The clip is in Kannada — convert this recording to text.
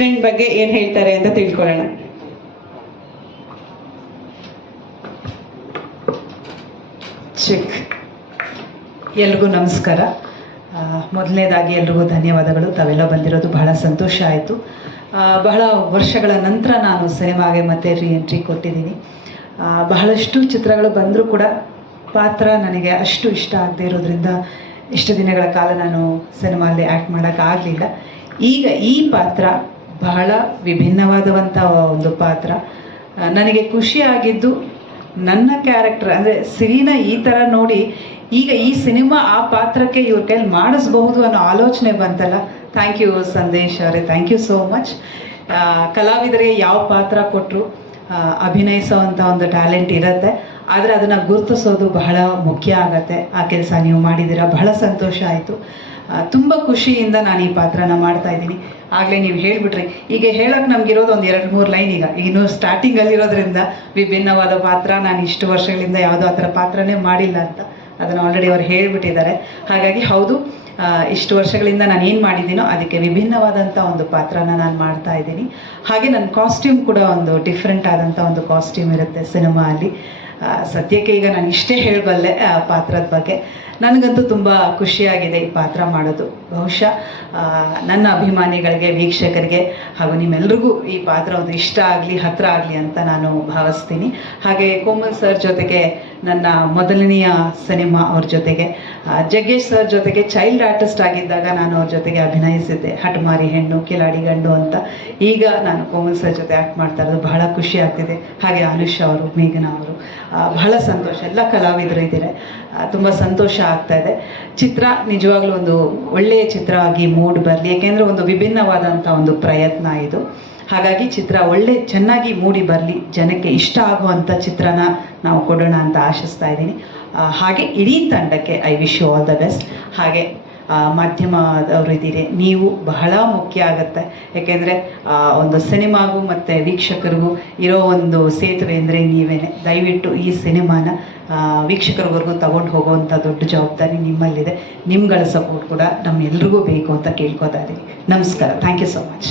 ಆಕ್ಸಿಡೆಂಟ್ ಬಗ್ಗೆ ಏನ್ ಹೇಳ್ತಾರೆ ಅಂತ ತಿಳ್ಕೊಳ್ಳೋಣ ಚೆಕ್ ಎಲ್ರಿಗೂ ನಮಸ್ಕಾರ ಮೊದಲನೇದಾಗಿ ಎಲ್ರಿಗೂ ಧನ್ಯವಾದಗಳು ತಾವೆಲ್ಲ ಬಂದಿರೋದು ಬಹಳ ಸಂತೋಷ ಆಯಿತು ಬಹಳ ವರ್ಷಗಳ ನಂತರ ನಾನು ಸಿನಿಮಾಗೆ ಮತ್ತೆ ರಿ ಎಂಟ್ರಿ ಕೊಟ್ಟಿದ್ದೀನಿ ಬಹಳಷ್ಟು ಚಿತ್ರಗಳು ಬಂದರೂ ಕೂಡ ಪಾತ್ರ ನನಗೆ ಅಷ್ಟು ಇಷ್ಟ ಆಗದೆ ಇರೋದ್ರಿಂದ ಇಷ್ಟು ದಿನಗಳ ಕಾಲ ನಾನು ಸಿನಿಮಾದಲ್ಲಿ ಆ್ಯಕ್ಟ್ ಮಾಡೋಕ್ಕಾಗಲಿಲ್ಲ ಈಗ ಈ ಪಾತ್ರ ಬಹಳ ವಿಭಿನ್ನವಾದವಂಥ ಒಂದು ಪಾತ್ರ ನನಗೆ ಖುಷಿ ಆಗಿದ್ದು ನನ್ನ ಕ್ಯಾರೆಕ್ಟರ್ ಅಂದರೆ ಸಿರಿನ ಈ ಥರ ನೋಡಿ ಈಗ ಈ ಸಿನಿಮಾ ಆ ಪಾತ್ರಕ್ಕೆ ಇವ್ರ ಕೈಲಿ ಮಾಡಿಸ್ಬಹುದು ಅನ್ನೋ ಆಲೋಚನೆ ಬಂತಲ್ಲ ಥ್ಯಾಂಕ್ ಯು ಸಂದೇಶ್ ಅವರೇ ಥ್ಯಾಂಕ್ ಯು ಸೋ ಮಚ್ ಕಲಾವಿದರಿಗೆ ಯಾವ ಪಾತ್ರ ಕೊಟ್ಟರು ಅಭಿನಯಿಸೋವಂಥ ಒಂದು ಟ್ಯಾಲೆಂಟ್ ಇರುತ್ತೆ ಆದರೆ ಅದನ್ನು ಗುರುತಿಸೋದು ಬಹಳ ಮುಖ್ಯ ಆಗತ್ತೆ ಆ ಕೆಲಸ ನೀವು ಮಾಡಿದ್ದೀರಾ ಬಹಳ ಸಂತೋಷ ಆಯಿತು ತುಂಬ ಖುಷಿಯಿಂದ ನಾನು ಈ ಪಾತ್ರನ ಮಾಡ್ತಾ ಇದ್ದೀನಿ ಆಗಲೇ ನೀವು ಹೇಳಿಬಿಟ್ರಿ ಈಗ ಹೇಳೋಕ್ಕೆ ನಮಗಿರೋದು ಒಂದು ಎರಡು ಮೂರು ಲೈನ್ ಈಗ ಇನ್ನು ಸ್ಟಾರ್ಟಿಂಗಲ್ಲಿರೋದ್ರಿಂದ ವಿಭಿನ್ನವಾದ ಪಾತ್ರ ನಾನು ಇಷ್ಟು ವರ್ಷಗಳಿಂದ ಯಾವುದೋ ಆ ಥರ ಪಾತ್ರನೇ ಮಾಡಿಲ್ಲ ಅಂತ ಅದನ್ನು ಆಲ್ರೆಡಿ ಅವ್ರು ಹೇಳಿಬಿಟ್ಟಿದ್ದಾರೆ ಹಾಗಾಗಿ ಹೌದು ಇಷ್ಟು ವರ್ಷಗಳಿಂದ ನಾನು ಏನು ಮಾಡಿದ್ದೀನೋ ಅದಕ್ಕೆ ವಿಭಿನ್ನವಾದಂಥ ಒಂದು ಪಾತ್ರನ ನಾನು ಮಾಡ್ತಾ ಇದ್ದೀನಿ ಹಾಗೆ ನನ್ನ ಕಾಸ್ಟ್ಯೂಮ್ ಕೂಡ ಒಂದು ಡಿಫ್ರೆಂಟ್ ಆದಂಥ ಒಂದು ಕಾಸ್ಟ್ಯೂಮ್ ಇರುತ್ತೆ ಸಿನಿಮಾ ಅಲ್ಲಿ ಸದ್ಯಕ್ಕೆ ಈಗ ನಾನು ಇಷ್ಟೇ ಹೇಳಬಲ್ಲೆ ಪಾತ್ರದ ಬಗ್ಗೆ ನನಗಂತೂ ತುಂಬ ಖುಷಿಯಾಗಿದೆ ಈ ಪಾತ್ರ ಮಾಡೋದು ಬಹುಶಃ ನನ್ನ ಅಭಿಮಾನಿಗಳಿಗೆ ವೀಕ್ಷಕರಿಗೆ ಹಾಗೂ ನಿಮ್ಮೆಲ್ರಿಗೂ ಈ ಪಾತ್ರ ಒಂದು ಇಷ್ಟ ಆಗಲಿ ಹತ್ರ ಆಗಲಿ ಅಂತ ನಾನು ಭಾವಿಸ್ತೀನಿ ಹಾಗೆ ಕೋಮಲ್ ಸರ್ ಜೊತೆಗೆ ನನ್ನ ಮೊದಲನೆಯ ಸಿನಿಮಾ ಅವ್ರ ಜೊತೆಗೆ ಜಗ್ಗೇಶ್ ಸರ್ ಜೊತೆಗೆ ಚೈಲ್ಡ್ ಆರ್ಟಿಸ್ಟ್ ಆಗಿದ್ದಾಗ ನಾನು ಅವ್ರ ಜೊತೆಗೆ ಅಭಿನಯಿಸಿದ್ದೆ ಹಟಮಾರಿ ಹೆಣ್ಣು ಕಿಲಾಡಿ ಗಂಡು ಅಂತ ಈಗ ನಾನು ಕೋಮಲ್ ಸರ್ ಜೊತೆ ಆ್ಯಕ್ಟ್ ಮಾಡ್ತಾ ಇರೋದು ಬಹಳ ಖುಷಿ ಆಗ್ತಿದೆ ಹಾಗೆ ಅನುಷ್ ಅವರು ಮೇಘನಾ ಅವರು ಬಹಳ ಸಂತೋಷ ಎಲ್ಲ ಕಲಾವಿದರು ಇದ್ದಾರೆ ತುಂಬ ಸಂತೋಷ ಆಗ್ತಾ ಇದೆ ಚಿತ್ರ ನಿಜವಾಗ್ಲೂ ಒಂದು ಒಳ್ಳೆಯ ಚಿತ್ರ ಆಗಿ ಮೂಡ್ ಬರಲಿ ಏಕೆಂದರೆ ಒಂದು ವಿಭಿನ್ನವಾದಂಥ ಒಂದು ಪ್ರಯತ್ನ ಇದು ಹಾಗಾಗಿ ಚಿತ್ರ ಒಳ್ಳೆ ಚೆನ್ನಾಗಿ ಮೂಡಿ ಬರಲಿ ಜನಕ್ಕೆ ಇಷ್ಟ ಆಗುವಂಥ ಚಿತ್ರನ ನಾವು ಕೊಡೋಣ ಅಂತ ಆಶಿಸ್ತಾ ಇದ್ದೀನಿ ಹಾಗೆ ಇಡೀ ತಂಡಕ್ಕೆ I wish you all the best ಹಾಗೆ ಮಾಧ್ಯಮದವರು ಇದ್ದೀರಿ ನೀವು ಬಹಳ ಮುಖ್ಯ ಆಗುತ್ತೆ ಏಕೆಂದರೆ ಒಂದು ಸಿನಿಮಾಗೂ ಮತ್ತು ವೀಕ್ಷಕರಿಗೂ ಇರೋ ಒಂದು ಸೇತುವೆ ಅಂದರೆ ನೀವೇ ದಯವಿಟ್ಟು ಈ ಸಿನಿಮಾನ ವೀಕ್ಷಕರವರೆಗೂ ತಗೊಂಡು ಹೋಗುವಂಥ ದೊಡ್ಡ ಜವಾಬ್ದಾರಿ ನಿಮ್ಮಲ್ಲಿದೆ ನಿಮ್ಗಳ ಸಪೋರ್ಟ್ ಕೂಡ ನಮ್ಮೆಲ್ರಿಗೂ ಬೇಕು ಅಂತ ಕೇಳ್ಕೊತಾ ಇದ್ದೀನಿ ನಮಸ್ಕಾರ thank you so much